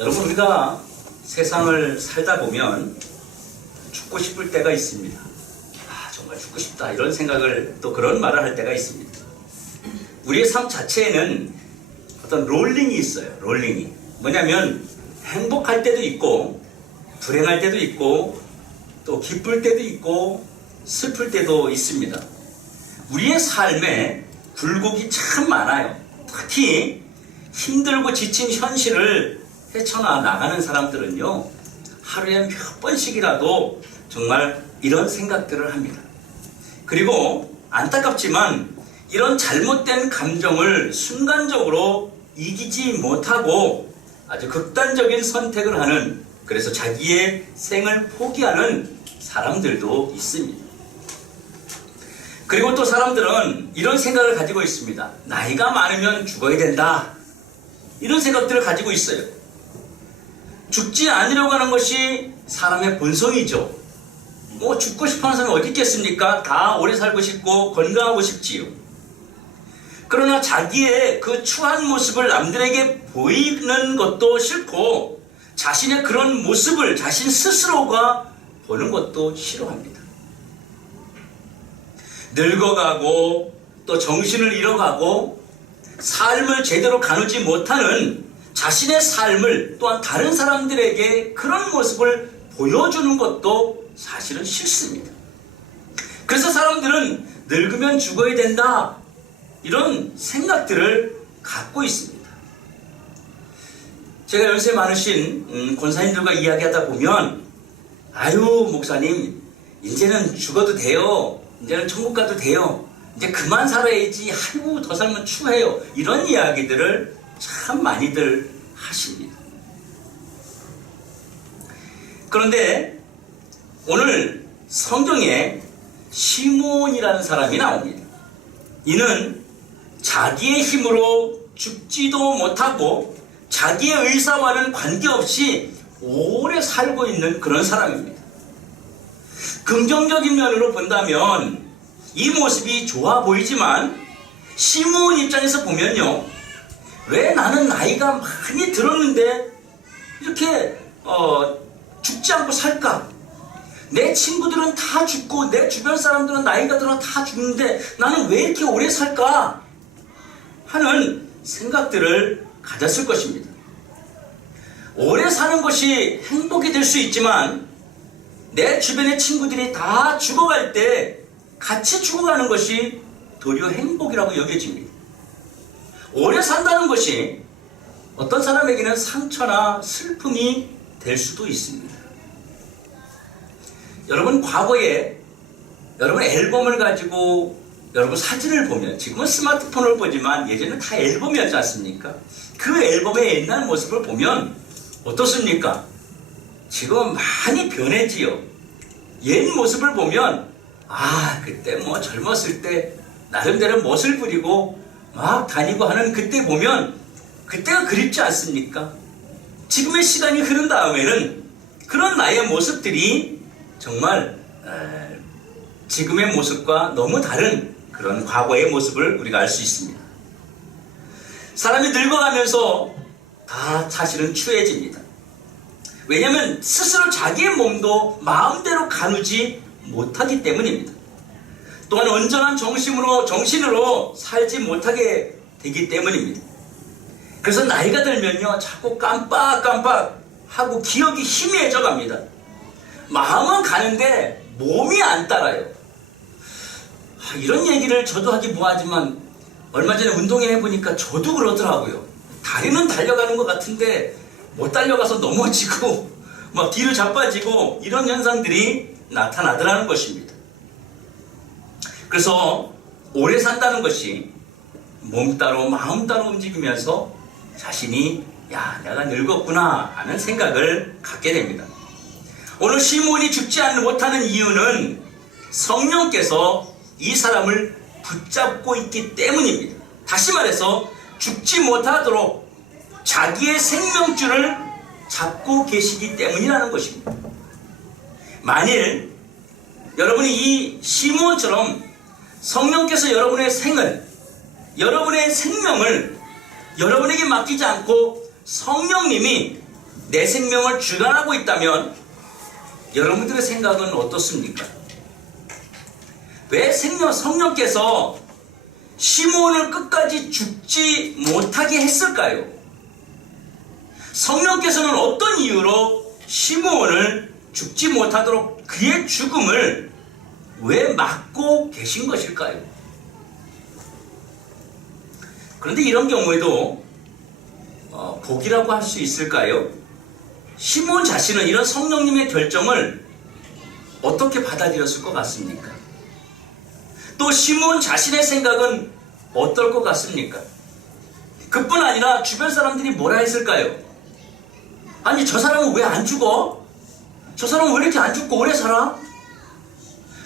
여러분, 우리가 세상을 살다 보면 죽고 싶을 때가 있습니다. 정말 죽고 싶다 이런 생각을, 또 그런 말을 할 때가 있습니다. 우리의 삶 자체에는 어떤 롤링이 있어요. 롤링이 뭐냐면 행복할 때도 있고 불행할 때도 있고 또 기쁠 때도 있고 슬플 때도 있습니다. 우리의 삶에 굴곡이 참 많아요. 특히 힘들고 지친 현실을 헤쳐나가는 사람들은요, 하루에 몇 번씩이라도 정말 이런 생각들을 합니다. 그리고 안타깝지만 이런 잘못된 감정을 순간적으로 이기지 못하고 아주 극단적인 선택을 하는, 그래서 자기의 생을 포기하는 사람들도 있습니다. 그리고 또 사람들은 이런 생각을 가지고 있습니다. 나이가 많으면 죽어야 된다, 이런 생각들을 가지고 있어요. 죽지 않으려고 하는 것이 사람의 본성이죠. 죽고 싶어하는 사람이 어디 있겠습니까? 다 오래 살고 싶고 건강하고 싶지요. 그러나 자기의 그 추한 모습을 남들에게 보이는 것도 싫고 자신의 그런 모습을 자신 스스로가 보는 것도 싫어합니다. 늙어가고 또 정신을 잃어가고 삶을 제대로 가누지 못하는 자신의 삶을 또한 다른 사람들에게 그런 모습을 보여주는 것도 사실은 싫습니다. 그래서 사람들은 늙으면 죽어야 된다, 이런 생각들을 갖고 있습니다. 제가 연세 많으신 권사님들과 이야기하다 보면, 아유 목사님, 이제는 죽어도 돼요, 이제는 천국 가도 돼요, 이제 그만 살아야지, 아이고 더 살면 추해요, 이런 이야기들을 참 많이들 하십니다. 그런데 오늘 성경에 시몬이라는 사람이 나옵니다. 이는 자기의 힘으로 죽지도 못하고 자기의 의사와는 관계없이 오래 살고 있는 그런 사람입니다. 긍정적인 면으로 본다면 이 모습이 좋아 보이지만 시몬 입장에서 보면요, 왜 나는 나이가 많이 들었는데 이렇게 죽지 않고 살까? 내 친구들은 다 죽고 내 주변 사람들은 나이가 들어 다 죽는데 나는 왜 이렇게 오래 살까? 하는 생각들을 가졌을 것입니다. 오래 사는 것이 행복이 될 수 있지만 내 주변의 친구들이 다 죽어갈 때 같이 죽어가는 것이 도리어 행복이라고 여겨집니다. 오래 산다는 것이 어떤 사람에게는 상처나 슬픔이 될 수도 있습니다. 여러분, 과거에 여러분 앨범을 가지고 여러분 사진을 보면, 지금은 스마트폰을 보지만 예전에는 다 앨범이었지 않습니까? 그 앨범의 옛날 모습을 보면 어떻습니까? 지금 많이 변했지요. 옛 모습을 보면 그때 젊었을 때 나름대로 멋을 부리고 막 다니고 하는 그때 보면 그때가 그립지 않습니까? 지금의 시간이 흐른 다음에는 그런 나의 모습들이 정말 지금의 모습과 너무 다른 그런 과거의 모습을 우리가 알 수 있습니다. 사람이 늙어가면서 다 사실은 추해집니다. 왜냐하면 스스로 자기의 몸도 마음대로 가누지 못하기 때문입니다. 또한 온전한 정신으로 살지 못하게 되기 때문입니다. 그래서 나이가 들면요, 자꾸 깜빡깜빡하고 기억이 희미해져 갑니다. 마음은 가는데 몸이 안 따라요. 이런 얘기를 저도 하기 뭐하지만 얼마 전에 운동회 해보니까 저도 그러더라고요. 다리는 달려가는 것 같은데 못 달려가서 넘어지고 막 뒤로 자빠지고 이런 현상들이 나타나더라는 것입니다. 그래서 오래 산다는 것이 몸 따로 마음 따로 움직이면서 자신이 내가 늙었구나 하는 생각을 갖게 됩니다. 오늘 시몬이 죽지 못하는 이유는 성령께서 이 사람을 붙잡고 있기 때문입니다. 다시 말해서 죽지 못하도록 자기의 생명줄을 잡고 계시기 때문이라는 것입니다. 만일 여러분이 이 시몬처럼 성령께서 여러분의 생명을 여러분에게 맡기지 않고 성령님이 내 생명을 주관하고 있다면 여러분들의 생각은 어떻습니까? 왜 성령께서 시므온을 끝까지 죽지 못하게 했을까요? 성령께서는 어떤 이유로 시므온을 죽지 못하도록 그의 죽음을 왜 막고 계신 것일까요? 그런데 이런 경우에도 복이라고 할 수 있을까요? 시므온 자신은 이런 성령님의 결정을 어떻게 받아들였을 것 같습니까? 또 시므온 자신의 생각은 어떨 것 같습니까? 그뿐 아니라 주변 사람들이 뭐라 했을까요? 아니, 저 사람은 왜 안 죽어? 저 사람은 왜 이렇게 안 죽고 오래 살아?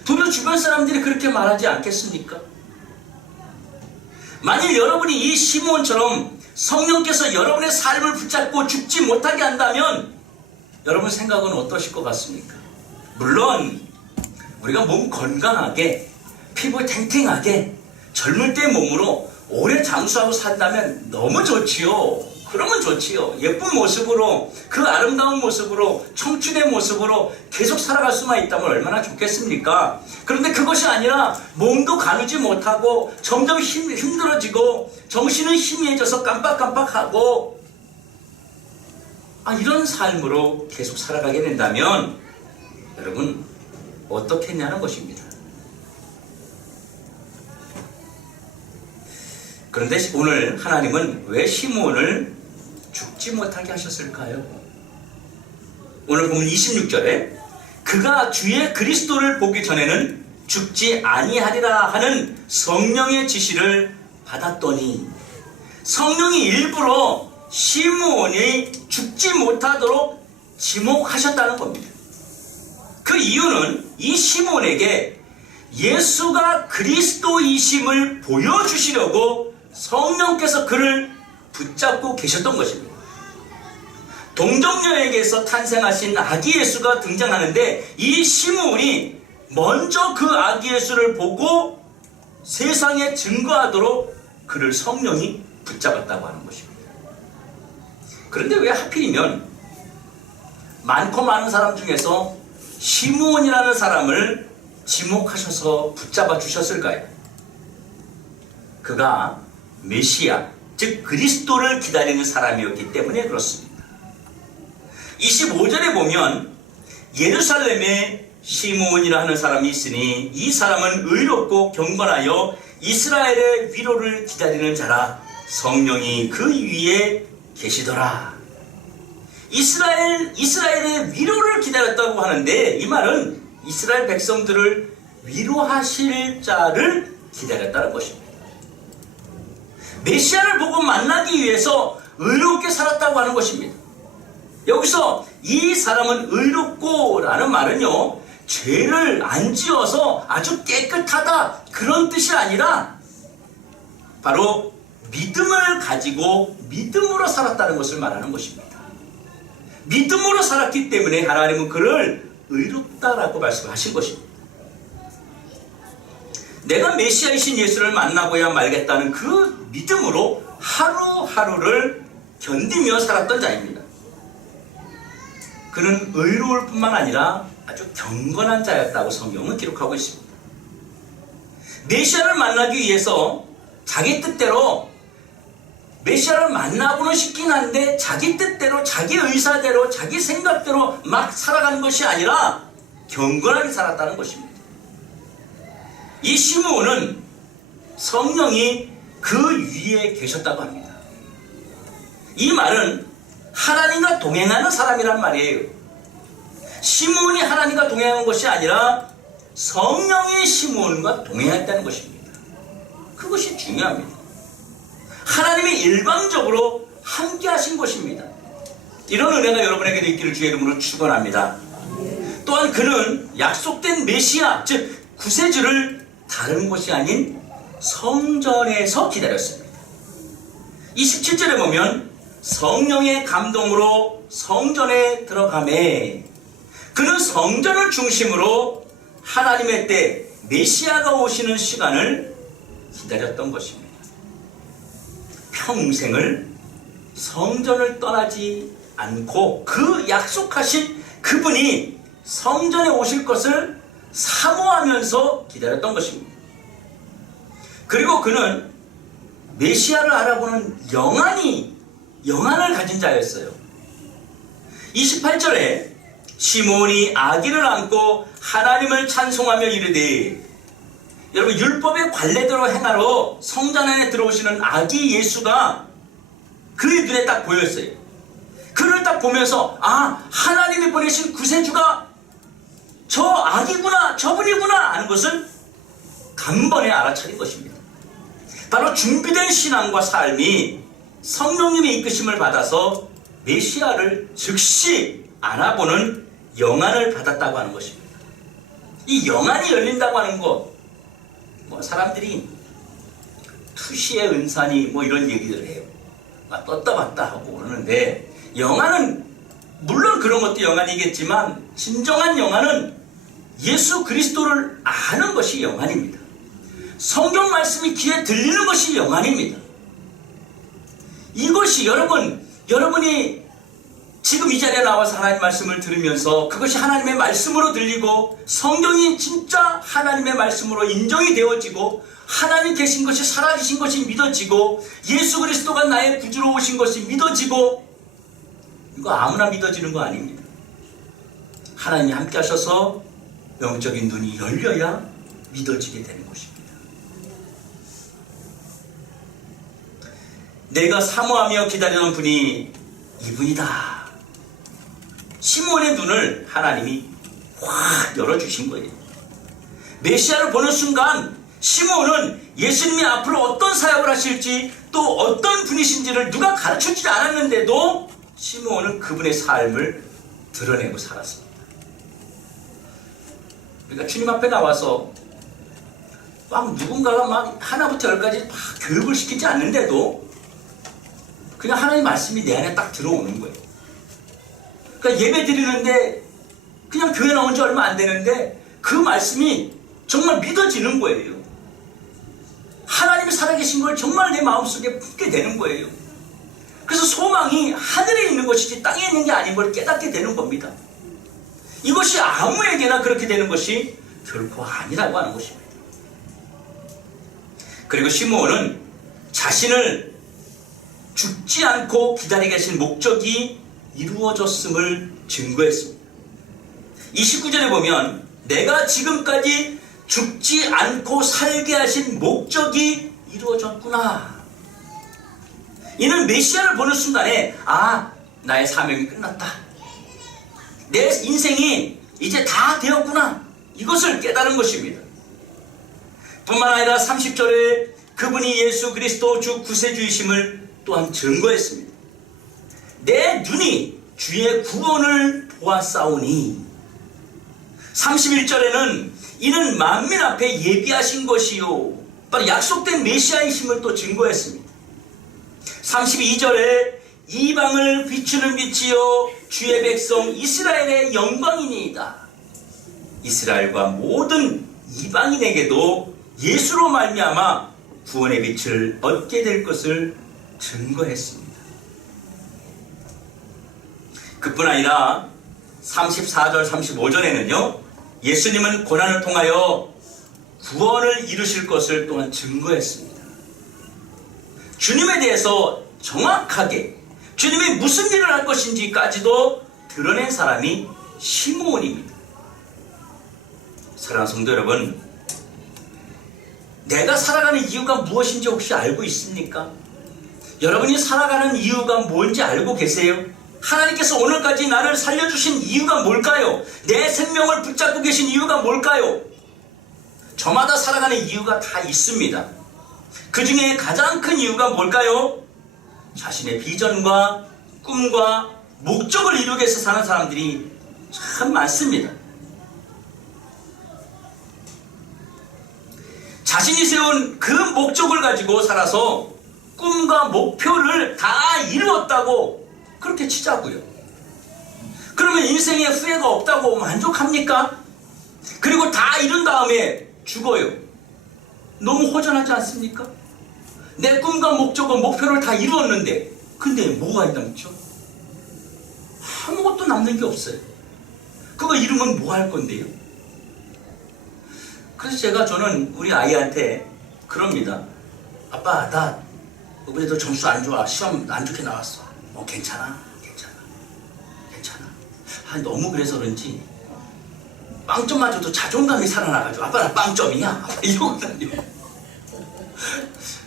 도리어 주변 사람들이 그렇게 말하지 않겠습니까? 만일 여러분이 이 시므온처럼 성령께서 여러분의 삶을 붙잡고 죽지 못하게 한다면 여러분 생각은 어떠실 것 같습니까? 물론 우리가 몸 건강하게 피부 탱탱하게 젊을 때 몸으로 오래 장수하고 산다면 너무 좋지요. 그러면 좋지요. 예쁜 모습으로, 그 아름다운 모습으로, 청춘의 모습으로 계속 살아갈 수만 있다면 얼마나 좋겠습니까? 그런데 그것이 아니라 몸도 가누지 못하고 점점 힘들어지고 정신은 희미해져서 깜빡깜빡하고 이런 삶으로 계속 살아가게 된다면 여러분 어떻게 했냐는 것입니다. 그런데 오늘 하나님은 왜 시므온을 죽지 못하게 하셨을까요? 오늘 보면 26절에 그가 주의 그리스도를 보기 전에는 죽지 아니하리라 하는 성령의 지시를 받았더니 성령이 일부러 시므온이 죽지 못하도록 지목하셨다는 겁니다. 그 이유는 이 시므온에게 예수가 그리스도이심을 보여주시려고 성령께서 그를 붙잡고 계셨던 것입니다. 동정녀에게서 탄생하신 아기 예수가 등장하는데 이 시므온이 먼저 그 아기 예수를 보고 세상에 증거하도록 그를 성령이 붙잡았다고 하는 것입니다. 그런데 왜 하필이면 많고 많은 사람 중에서 시므온이라는 사람을 지목하셔서 붙잡아 주셨을까요? 그가 메시아, 즉 그리스도를 기다리는 사람이었기 때문에 그렇습니다. 25절에 보면 예루살렘에 시므온이라 하는 사람이 있으니 이 사람은 의롭고 경건하여 이스라엘의 위로를 기다리는 자라. 성령이 그 위에 계시더라. 이스라엘의 위로를 기다렸다고 하는데 이 말은 이스라엘 백성들을 위로하실 자를 기다렸다는 것입니다. 메시아를 보고 만나기 위해서 의롭게 살았다고 하는 것입니다. 여기서 이 사람은 의롭고 라는 말은요, 죄를 안 지어서 아주 깨끗하다 그런 뜻이 아니라 바로 믿음을 가지고 믿음으로 살았다는 것을 말하는 것입니다. 믿음으로 살았기 때문에 하나님은 그를 의롭다라고 말씀하신 것입니다. 내가 메시아이신 예수를 만나고야 말겠다는 그 믿음으로 하루하루를 견디며 살았던 자입니다. 그는 의로울 뿐만 아니라 아주 경건한 자였다고 성경은 기록하고 있습니다. 메시아를 만나기 위해서 자기 뜻대로 메시아를 만나고는 싶긴 한데 자기 뜻대로 자기 의사대로 자기 생각대로 막 살아가는 것이 아니라 경건하게 살았다는 것입니다. 이 시므온은 성령이 그 위에 계셨다고 합니다. 이 말은 하나님과 동행하는 사람이란 말이에요. 시므온이 하나님과 동행한 것이 아니라 성령이 시므온과 동행했다는 것입니다. 그것이 중요합니다. 하나님이 일방적으로 함께 하신 것입니다. 이런 은혜가 여러분에게도 있기를 주의 이름으로 축원합니다. 또한 그는 약속된 메시아, 즉 구세주를 다른 곳이 아닌 성전에서 기다렸습니다. 27절에 보면 성령의 감동으로 성전에 들어가매 그는 성전을 중심으로 하나님의 때 메시아가 오시는 시간을 기다렸던 것입니다. 평생을 성전을 떠나지 않고 그 약속하신 그분이 성전에 오실 것을 사모하면서 기다렸던 것입니다. 그리고 그는 메시아를 알아보는 영안을 가진 자였어요. 28절에 시몬이 아기를 안고 하나님을 찬송하며 이르되, 여러분, 율법의 관례대로 행하러 성전 안에 들어오시는 아기 예수가 그의 눈에 딱 보였어요. 그를 딱 보면서 하나님이 보내신 구세주가 저 아기구나, 저분이구나 하는 것을 단번에 알아차린 것입니다. 바로 준비된 신앙과 삶이 성령님의 이끄심을 받아서 메시아를 즉시 알아보는 영안을 받았다고 하는 것입니다. 이 영안이 열린다고 하는 것, 사람들이 투시의 은사니 이런 얘기들을 해요. 떴다 봤다 하고 그러는데, 영안은 물론 그런 것도 영안이겠지만 진정한 영안은 예수 그리스도를 아는 것이 영안입니다. 성경 말씀이 귀에 들리는 것이 영안입니다. 이것이 여러분이 지금 이 자리에 나와서 하나님 말씀을 들으면서 그것이 하나님의 말씀으로 들리고 성경이 진짜 하나님의 말씀으로 인정이 되어지고 하나님 계신 것이 살아계신 것이 믿어지고 예수 그리스도가 나의 구주로 오신 것이 믿어지고, 이거 아무나 믿어지는 거 아닙니다. 하나님이 함께 하셔서 영적인 눈이 열려야 믿어지게 되는 것입니다. 내가 사모하며 기다리던 분이 이분이다. 시몬의 눈을 하나님이 확 열어주신 거예요. 메시아를 보는 순간 시몬은 예수님이 앞으로 어떤 사역을 하실지 또 어떤 분이신지를 누가 가르쳐주지 않았는데도 시몬은 그분의 삶을 드러내고 살았습니다. 그러니까 주님 앞에 나와서 누군가가 하나부터 열까지 교육을 시키지 않는데도 그냥 하나님 말씀이 내 안에 딱 들어오는 거예요. 그러니까 예배 드리는데 그냥 교회 나온 지 얼마 안 되는데 그 말씀이 정말 믿어지는 거예요. 하나님이 살아계신 걸 정말 내 마음속에 품게 되는 거예요. 그래서 소망이 하늘에 있는 것이지 땅에 있는 게 아닌 걸 깨닫게 되는 겁니다. 이것이 아무에게나 그렇게 되는 것이 결코 아니라고 하는 것입니다. 그리고 시므온은 자신을 죽지 않고 기다리게 하신 목적이 이루어졌음을 증거했습니다. 29절에 보면 내가 지금까지 죽지 않고 살게 하신 목적이 이루어졌구나. 이는 메시아를 보는 순간에 나의 사명이 끝났다. 내 인생이 이제 다 되었구나. 이것을 깨달은 것입니다. 뿐만 아니라 30절에 그분이 예수 그리스도 주 구세주이심을 또한 증거했습니다. 내 눈이 주의 구원을 보았사오니. 31절에는 이는 만민 앞에 예비하신 것이요, 바로 약속된 메시아이심을 또 증거했습니다. 32절에 이방을 비추는 빛이요 주의 백성 이스라엘의 영광이니이다. 이스라엘과 모든 이방인에게도 예수로 말미암아 구원의 빛을 얻게 될 것을 증거했습니다. 그뿐 아니라 34절 35절에는요 예수님은 고난을 통하여 구원을 이루실 것을 또한 증거했습니다. 주님에 대해서 정확하게 주님이 무슨 일을 할 것인지까지도 드러낸 사람이 시므온입니다. 사랑하는 성도 여러분, 내가 살아가는 이유가 무엇인지 혹시 알고 있습니까? 여러분이 살아가는 이유가 뭔지 알고 계세요? 하나님께서 오늘까지 나를 살려주신 이유가 뭘까요? 내 생명을 붙잡고 계신 이유가 뭘까요? 저마다 살아가는 이유가 다 있습니다. 그 중에 가장 큰 이유가 뭘까요? 자신의 비전과 꿈과 목적을 이루기 위해서 사는 사람들이 참 많습니다. 자신이 세운 그 목적을 가지고 살아서 꿈과 목표를 다 이루었다고 그렇게 치자고요. 그러면 인생에 후회가 없다고 만족합니까? 그리고 다 이룬 다음에 죽어요. 너무 허전하지 않습니까? 내 꿈과 목적과 목표를 다 이루었는데 근데 뭐가 남죠? 아무것도 남는 게 없어요. 그거 잃으면 뭐 할 건데요? 그래서 저는 우리 아이한테 그럽니다. 아빠, 나 이번에 너 점수 안 좋아. 시험 안 좋게 나왔어. 괜찮아. 너무 그래서 그런지 빵점 맞아도 자존감이 살아나가지고 아빠 나 빵점이야. 이러거든요.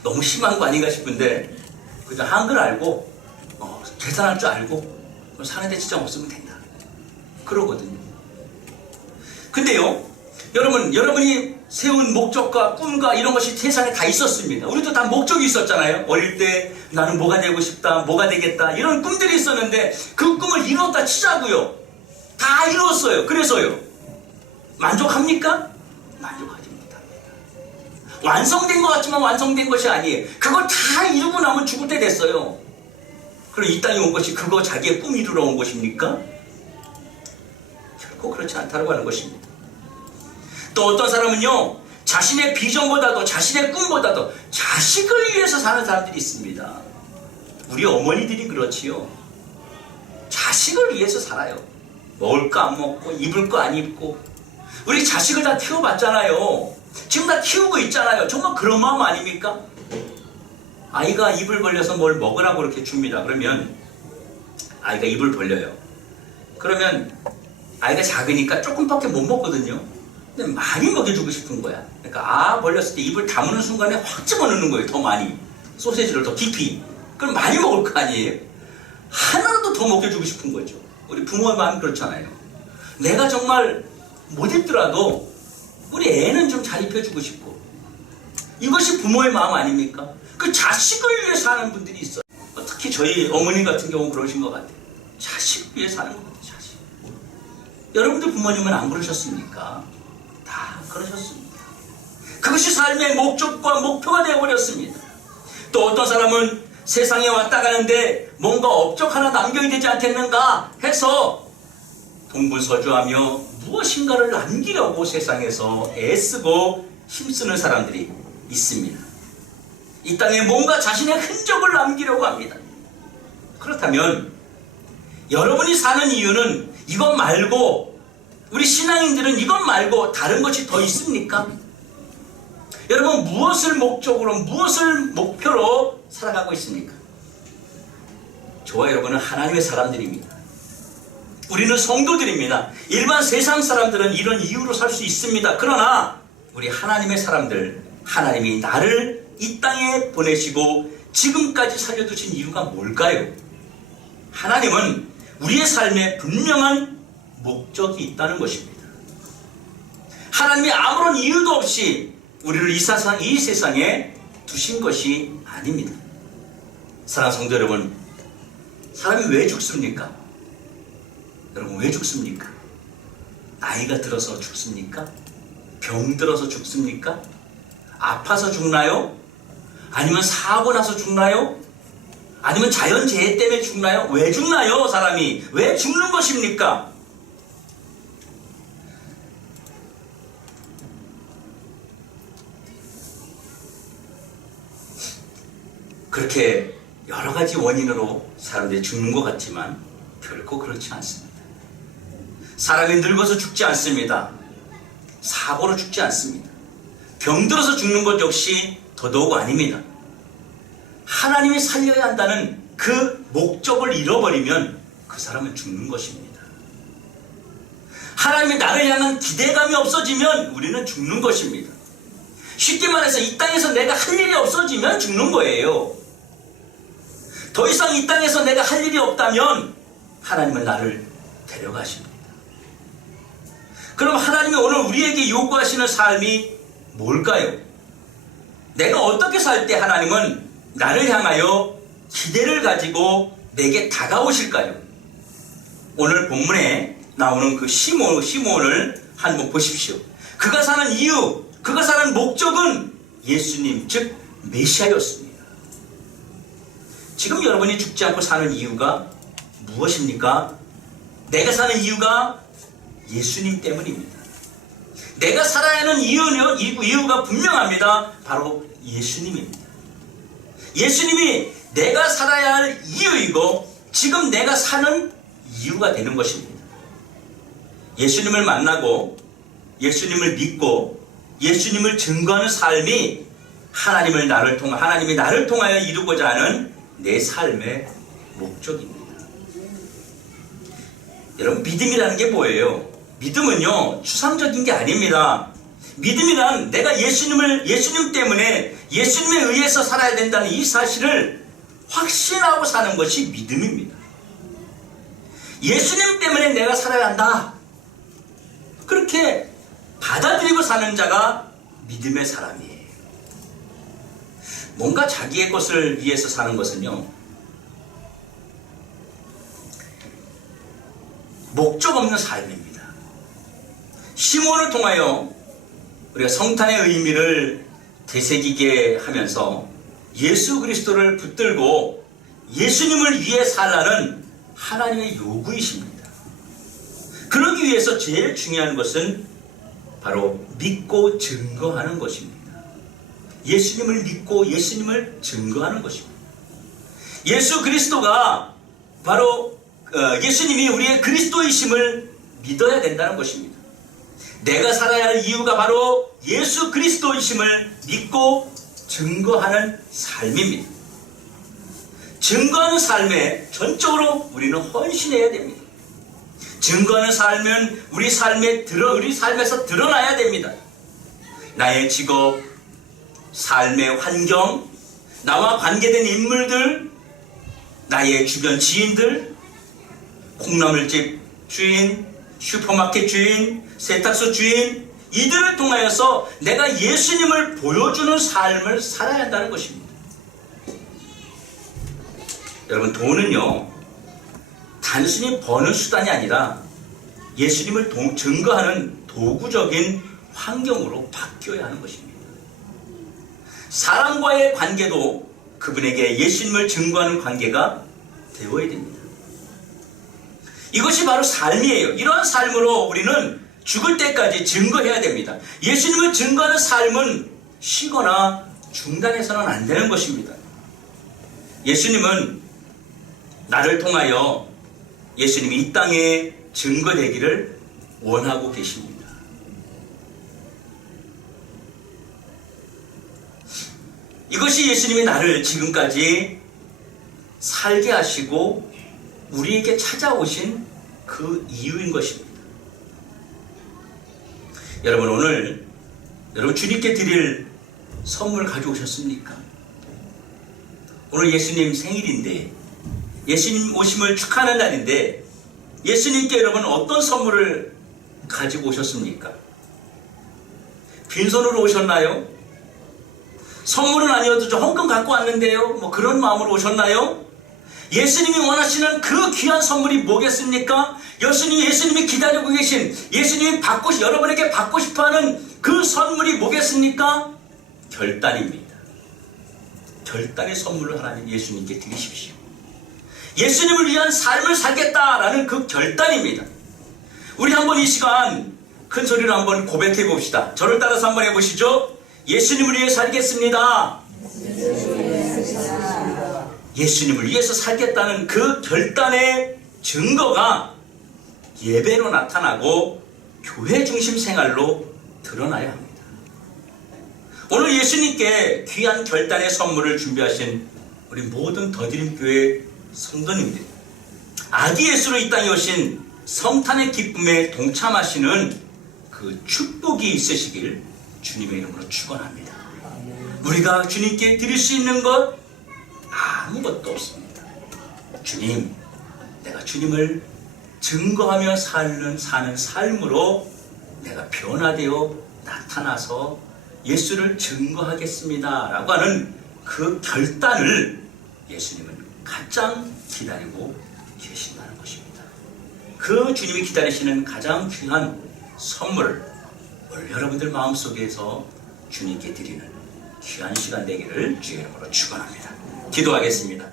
너무 심한 거 아닌가 싶은데 그냥 한글 알고 계산할 줄 알고 사는데 지장 없으면 된다. 그러거든요. 근데요, 여러분이 세운 목적과 꿈과 이런 것이 세상에 다 있었습니다. 우리도 다 목적이 있었잖아요. 어릴 때 나는 뭐가 되고 싶다, 뭐가 되겠다 이런 꿈들이 있었는데 그 꿈을 이뤘다 치자고요. 다 이루었어요. 그래서요. 만족합니까? 만족하지 못합니다. 완성된 것 같지만 완성된 것이 아니에요. 그걸 다 이루고 나면 죽을 때 됐어요. 그럼 이 땅에 온 것이 그거 자기의 꿈 이루러 온 것입니까? 결코 그렇지 않다고 하는 것입니다. 또 어떤 사람은요, 자신의 비전보다도 자신의 꿈보다도 자식을 위해서 사는 사람들이 있습니다. 우리 어머니들이 그렇지요. 자식을 위해서 살아요. 먹을 거 안 먹고 입을 거 안 입고. 우리 자식을 다 키워봤잖아요. 지금 다 키우고 있잖아요. 정말 그런 마음 아닙니까? 아이가 입을 벌려서 뭘 먹으라고 이렇게 줍니다. 그러면 아이가 입을 벌려요. 그러면 아이가 작으니까 조금밖에 못 먹거든요. 근데 많이 먹여주고 싶은 거야. 그러니까 벌렸을 때 입을 다무는 순간에 확 집어넣는 거예요. 더 많이. 소세지를 더 깊이. 그럼 많이 먹을 거 아니에요? 하나라도 더 먹여주고 싶은 거죠. 우리 부모의 마음이 그렇잖아요. 내가 정말 못 입더라도 우리 애는 좀 잘 입혀주고 싶고. 이것이 부모의 마음 아닙니까? 그 자식을 위해 사는 분들이 있어요. 특히 저희 어머니 같은 경우는 그러신 것 같아요. 자식을 위해 사는 것 같아요. 자식. 여러분들 부모님은 안 그러셨습니까? 다 그러셨습니다. 그것이 삶의 목적과 목표가 되어버렸습니다. 또 어떤 사람은 세상에 왔다 가는데 뭔가 업적 하나 남겨야 되지 않겠는가 해서 동분서주하며 무엇인가를 남기려고 세상에서 애쓰고 힘쓰는 사람들이 있습니다. 이 땅에 뭔가 자신의 흔적을 남기려고 합니다. 그렇다면 여러분이 사는 이유는 이것 말고, 우리 신앙인들은 이것 말고 다른 것이 더 있습니까? 여러분 무엇을 목적으로, 무엇을 목표로 살아가고 있습니까? 저와 여러분은 하나님의 사람들입니다. 우리는 성도들입니다. 일반 세상 사람들은 이런 이유로 살 수 있습니다. 그러나 우리 하나님의 사람들, 하나님이 나를 이 땅에 보내시고 지금까지 살려두신 이유가 뭘까요? 하나님은 우리의 삶에 분명한 목적이 있다는 것입니다. 하나님이 아무런 이유도 없이 우리를 이 세상에 두신 것이 아닙니다. 사랑하는 성도 여러분, 사람이 왜 죽습니까? 여러분 왜 죽습니까? 나이가 들어서 죽습니까? 병들어서 죽습니까? 아파서 죽나요? 아니면 사고 나서 죽나요? 아니면 자연재해 때문에 죽나요? 왜 죽나요? 사람이 왜 죽는 것입니까? 그렇게 여러 가지 원인으로 사람들이 죽는 것 같지만 결코 그렇지 않습니다. 사람이 늙어서 죽지 않습니다. 사고로 죽지 않습니다. 병들어서 죽는 것 역시 더더욱 아닙니다. 하나님이 살려야 한다는 그 목적을 잃어버리면 그 사람은 죽는 것입니다. 하나님이 나를 향한 기대감이 없어지면 우리는 죽는 것입니다. 쉽게 말해서 이 땅에서 내가 할 일이 없어지면 죽는 거예요. 더 이상 이 땅에서 내가 할 일이 없다면 하나님은 나를 데려가십니다. 그럼 하나님이 오늘 우리에게 요구하시는 삶이 뭘까요? 내가 어떻게 살 때 하나님은 나를 향하여 기대를 가지고 내게 다가오실까요? 오늘 본문에 나오는 그 시몬을 한번 보십시오. 그가 사는 이유, 그가 사는 목적은 예수님, 즉 메시아였습니다. 지금 여러분이 죽지 않고 사는 이유가 무엇입니까? 내가 사는 이유가 예수님 때문입니다. 내가 살아야 하는 이유가 분명합니다. 바로 예수님입니다. 예수님이 내가 살아야 할 이유이고 지금 내가 사는 이유가 되는 것입니다. 예수님을 만나고 예수님을 믿고 예수님을 증거하는 삶이 하나님이 나를 통하여 이루고자 하는 내 삶의 목적입니다. 여러분, 믿음이라는 게 뭐예요? 믿음은요, 추상적인 게 아닙니다. 믿음이란 내가 예수님 때문에 예수님에 의해서 살아야 된다는 이 사실을 확신하고 사는 것이 믿음입니다. 예수님 때문에 내가 살아야 한다. 그렇게 받아들이고 사는 자가 믿음의 사람이에요. 뭔가 자기의 것을 위해서 사는 것은요, 목적 없는 삶입니다. 시몬을 통하여 우리가 성탄의 의미를 되새기게 하면서 예수 그리스도를 붙들고 예수님을 위해 살라는 하나님의 요구이십니다. 그러기 위해서 제일 중요한 것은 바로 믿고 증거하는 것입니다. 예수님을 믿고 예수님을 증거하는 것입니다. 예수 그리스도가 바로 예수님이 우리의 그리스도이심을 믿어야 된다는 것입니다. 내가 살아야 할 이유가 바로 예수 그리스도이심을 믿고 증거하는 삶입니다. 증거하는 삶에 전적으로 우리는 헌신해야 됩니다. 증거하는 삶은 우리 삶에서 드러나야 됩니다. 나의 직업, 삶의 환경, 나와 관계된 인물들, 나의 주변 지인들, 콩나물집 주인, 슈퍼마켓 주인, 세탁소 주인, 이들을 통하여서 내가 예수님을 보여주는 삶을 살아야 한다는 것입니다. 여러분, 돈은요, 단순히 버는 수단이 아니라 예수님을 증거하는 도구적인 환경으로 바뀌어야 하는 것입니다. 사람과의 관계도 그분에게 예수님을 증거하는 관계가 되어야 됩니다. 이것이 바로 삶이에요. 이러한 삶으로 우리는 죽을 때까지 증거해야 됩니다. 예수님을 증거하는 삶은 쉬거나 중단해서는 안 되는 것입니다. 예수님은 나를 통하여 예수님이 이 땅에 증거되기를 원하고 계십니다. 이것이 예수님이 나를 지금까지 살게 하시고 우리에게 찾아오신 그 이유인 것입니다. 여러분, 오늘 주님께 드릴 선물 가져오셨습니까? 오늘 예수님 생일인데, 예수님 오심을 축하하는 날인데, 예수님께 여러분 어떤 선물을 가지고 오셨습니까? 빈손으로 오셨나요? 선물은 아니어도 저 헌금 갖고 왔는데요, 뭐 그런 마음으로 오셨나요? 예수님이 원하시는 그 귀한 선물이 뭐겠습니까? 예수님이 기다리고 계신, 예수님이 여러분에게 받고 싶어하는 그 선물이 뭐겠습니까? 결단입니다. 결단의 선물을 하나님 예수님께 드리십시오. 예수님을 위한 삶을 살겠다라는 그 결단입니다. 우리 한번 이 시간 큰 소리로 한번 고백해 봅시다. 저를 따라서 한번 해보시죠. 예수님을 위해 살겠습니다. 예수님을 위해서 살겠다는 그 결단의 증거가 예배로 나타나고 교회 중심 생활로 드러나야 합니다. 오늘 예수님께 귀한 결단의 선물을 준비하신 우리 모든 더드림교회 성도님들, 아기 예수로 이 땅에 오신 성탄의 기쁨에 동참하시는 그 축복이 있으시길 주님의 이름으로 축원합니다. 우리가 주님께 드릴 수 있는 것 아무것도 없습니다. 주님, 내가 주님을 증거하며 사는 삶으로 내가 변화되어 나타나서 예수를 증거하겠습니다 라고 하는 그 결단을 예수님은 가장 기다리고 계신다는 것입니다. 그 주님이 기다리시는 가장 귀한 선물을 오늘 여러분들 마음속에서 주님께 드리는 귀한 시간 되기를 주의 이름으로 축원합니다. 기도하겠습니다.